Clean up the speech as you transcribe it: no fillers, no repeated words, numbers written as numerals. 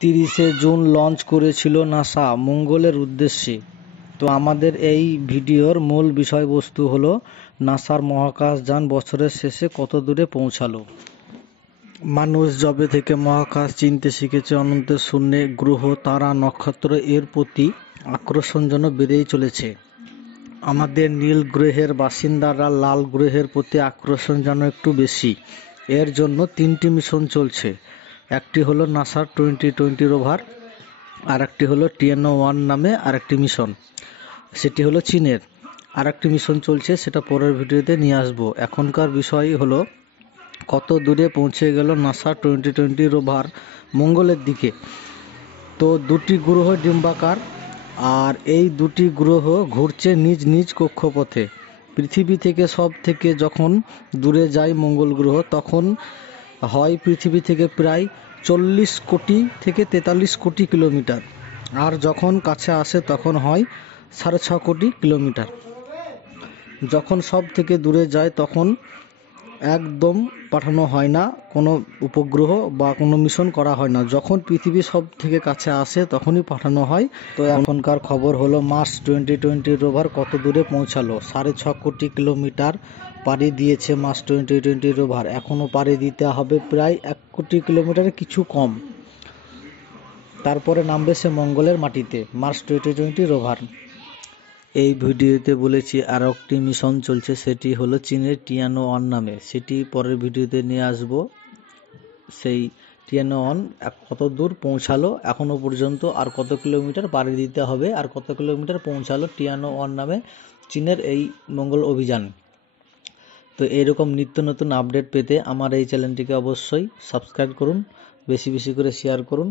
30শে June launch করেছিল NASA মঙ্গলের উদ্দেশ্যে। তো আমাদের এই ভিডিওর মূল বিষয়বস্তু হলো নাসার মহাকাশযান বছরের শেষে কত দূরে পৌঁছালো। মানুষ যবে থেকে মহাকাশ চিনতে শিখেছে, অনন্তের শূন্যে গ্রহ, তারা, নক্ষত্র এর প্রতি আকর্ষণ যেন বেড়েই চলেছে। আমাদের নীল গ্রহের বাসিন্দারা লাল গ্রহের প্রতি আকর্ষণ যেন একটু বেশি। এর জন্য 3টি মিশন চলছে। একটি হলো নাসার 2020 রোভার, আর একটি হলো টিয়ানো-1 নামে আরেকটি মিশন, সেটি হলো চীনের। আর একটি মিশন চলছে, সেটা পরের ভিডিওতে নিয়ে আসবো। এখনকার বিষয় হলো কত দূরে পৌঁছে গেল নাসা 2020 রোভার মঙ্গলের দিকে। তো 2টি গ্রহ ডিম্বাকার, আর এই 2টি গ্রহ ঘুরছে নিজ নিজ কক্ষপথে। পৃথিবী থেকে সব থেকে যখন দূরে যায় মঙ্গল গ্রহ, তখন হয় পৃথিবী থেকে প্রায় 40 কোটি থেকে 43 কোটি কিলোমিটার, আর যখন কাছে আসে তখন হয় 6.5 কোটি কিলোমিটার। যখন সব থেকে দূরে যায় তখন একদম পাঠানো হয় না, কোনো উপগ্রহ বা কোনো মিশন করা হয় না। যখন পৃথিবী সব থেকে কাছে আসে তখনই পাঠানো হয়। তো এখনকার খবর হলো মার্স 2020 রোভার কত দূরে পৌঁছালো। 6.5 কোটি কিলোমিটার পাড়ি দিয়েছে মার্স 2020 রোভার। এখনও পাড়ি দিতে হবে প্রায় 1 কোটি কিলোমিটারের কিছু কম, তারপরে নামবে সে মঙ্গলের মাটিতে মার্স 2020 রোভার। এই ভিডিওতে বলেছি আর একটি মিশন চলছে, সেটি হলো চীনের টিয়ানো-1 নামে, সেটি পরের ভিডিওতে নিয়ে আসব। সেই টিয়ানো-1 কত দূর পৌঁছালো এখনো পর্যন্ত, আর কত কিলোমিটার পাড়ি দিতে হবে, আর কত কিলোমিটার পৌঁছালো টিয়ানো-1 নামে চীনের এই মঙ্গল অভিযান। তো এইরকম নিত্য নতুন আপডেট পেতে আমার এই চ্যানেলটিকে অবশ্যই সাবস্ক্রাইব করুন, বেশি বেশি করে শেয়ার করুন।